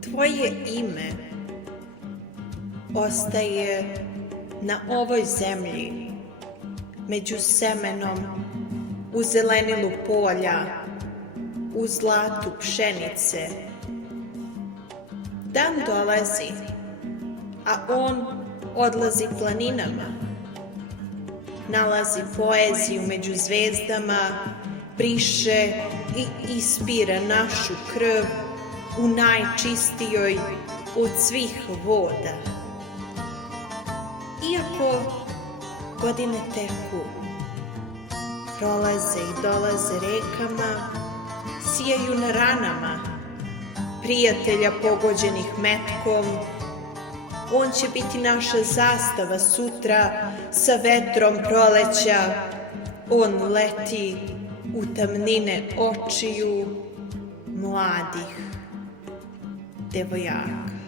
Tvoje ime ostaje na ovoj zemlji, među semenom, u zelenilu polja, u zlatu pšenice. Dan dolazi, a on odlazi planinama, nalazi poeziju među zvezdama, briše i ispira našu krv u najčistijoj od svih voda. Iako godine teku, prolaze i dolaze rekama, sijaju na ranama prijatelja pogođenih metkom, on će biti naša zastava sutra sa vetrom proleća. On leti u tamnine očiju mladih devojaka.